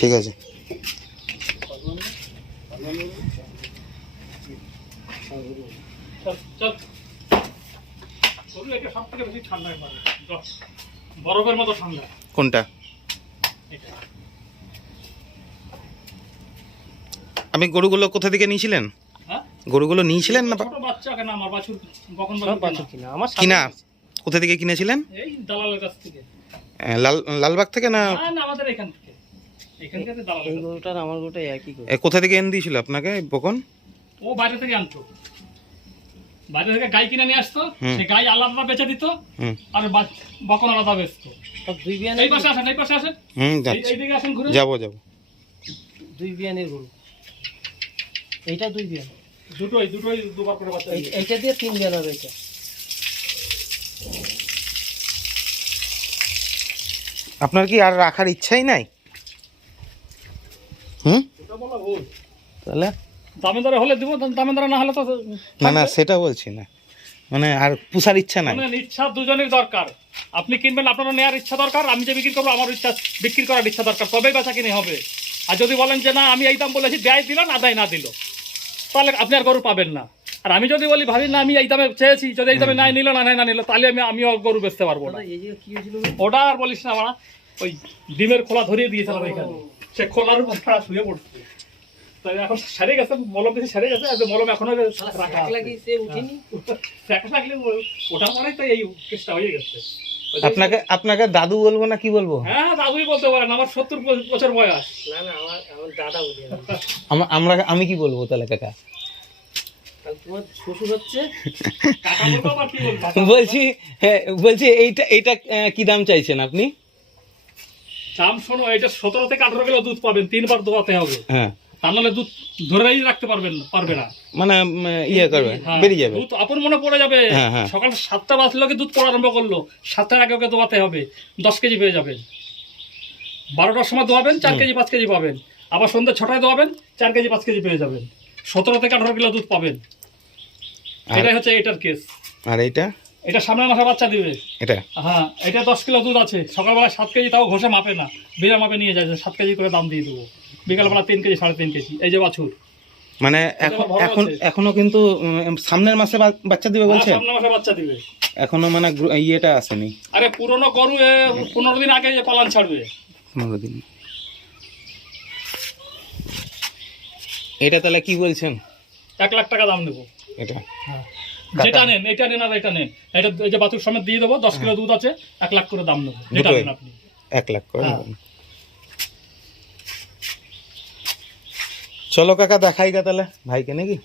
ঠিক আছে। বরফের মতো ঠান্ডা। কোনটা? আপনি গরুগুলো কোথা থেকে নিয়েছিলেন? গরুগুলো নিয়েছিলেন না ছোট বাচ্চা কেন আমার বাছুর বকন বাছুর কিনা আমার কিনা? কোথা থেকে কিনেছিলেন? এই দালালের কাছ থেকে। লালবাগ থেকে না? না আমাদের এখান থেকে। এখান থেকে দালাল। এই গরুটার আমার গরুটা একই গরু। কোথা থেকে এনে দিয়েছিল আপনাকে বকন? ও বাইরে থেকে আনতো। বাইরে থেকে গাই কিনে নিয়ে আসতো, সে গাই আলাদা বেচে দিত আর বকন আলাদা বেচতো। সব দুই বিয়ান। এই পাশে আসেন, এই পাশে আসেন। এইদিকে আসেন ঘুরে। যাবো। দুই বিয়ানের গরু। এইটা দুই বিয়ান। দুটোই দুবার করে বাচ্চা। এইটা দিয়ে 3 বিয়ান হবে এটা। আপনার কি আর রাখার ইচ্ছাই নাই? এটা বলা ভুল। তাহলে দামেদারে হলে দিব, দামেদারে না হলে তো না সেটা বলছি না, মানে আর পুষার ইচ্ছা নাই। মানে ইচ্ছা দুজনের দরকার। আপনি কিনবেন, আপনার নেওয়ার ইচ্ছা দরকার, আমি যে বিক্রি করবো আমার ইচ্ছা, বিক্রি করার ইচ্ছা দরকার, তবেই বেচা কিনে হবে। আর যদি বলেন যে না আমি এই দাম বলেছি, দেয় দিল না দেয় না দিল, তাহলে আপনি আর গরু পাবেন না। আর আমি যদি বলি ভাবি না আমি এই দামে চেয়েছি, যদি এই দামে নাই নিল না নাই না নিল, তাহলে আমিও গরু বেচতে পারবো না। ওটা আর বলিস না, আমরা ওই ডিমের খোলা ধরিয়ে দিয়েছিলাম এখানে, সে খোলার উপর শুয়ে পড়ছে। তাই এখন সেরে গেছে, মলম দিয়ে সেরে গেছে, মলম এখনো রাখা লাগিয়েছে, উঠিনি। ওটা মনে তো এই কেসটা হয়ে গেছে। আপনাকে দাদু বলবো না কি বলবো? হ্যাঁ দাদুই বলতে পারেন, আমার 70 বছর বয়স। না না আমার দাদা বলি। আমি কি বলবো তাহলে কাকা? তোমার শ্বশুর হচ্ছে কাকা বলবো আবার কি বলবো? বলছি এইটা কি দাম চাইছেন আপনি? দাম শোনো, এটা 17 থেকে 18 কিলো দুধ পাবেন, 3 বার দোয়াতে হবে। হ্যাঁ, তা নাহলে দুধ ধরেই রাখতে পারবে না, মানে ইয়ে করবে, বেরিয়ে যাবে দুধ আপন মনে পড়ে যাবে। সকাল 7টা বাজলে দুধ পড়া আরম্ভ করলো, 7টার আগে ওকে দোয়াতে হবে, 10 কেজি পেয়ে যাবেন। 12টার সময় দোয়াবেন, 4 কেজি 5 কেজি পাবেন। আবার সন্ধ্যা 6টায় দোয়াবেন, 4 কেজি 5 কেজি পেয়ে যাবেন। 17 থেকে 18 কিলো দুধ পাবেন। এটাই হচ্ছে এটার কেস। আর এটা সামনের মাসে বাচ্চা দিবে এটা। হ্যাঁ, এটা 10 কিলো দুধ আছে, সকালবেলা 7 কেজি, তাও ঘষে মাপে না, বিনা মাপে নিয়ে যায়, 7 কেজি করে দাম দিয়ে দেবো। বিকালবেলা 3 কেজি 3.5 কেজি। এই যে বাছুর, মানে এখনো কিন্তু সামনের মাসে বাচ্চা দিবে বলছে। সামনের মাসে বাচ্চা দিবে এখনো, মানে ইয়েটা আসেনি। আরে পুরনো গরু 15 দিন আগে যে পালান ছাড়বে। 15 দিন। এটা তাহলে কি বলছেন? 1 লাখ টাকা দাম দেবো এটা। হ্যাঁ, যেটা নেন, এটা নেন আর এটা নেন, এটা এই যে বাছুর সমেত দিয়ে দেবো। 10 কিলো দুধ আছে, 1 লাখ করে দাম দেবো, যেটা নেন আপনি। 1 লাখ করে নেবেন। চলো কাকা দেখাই গা তাহলে ভাইকে নাকি।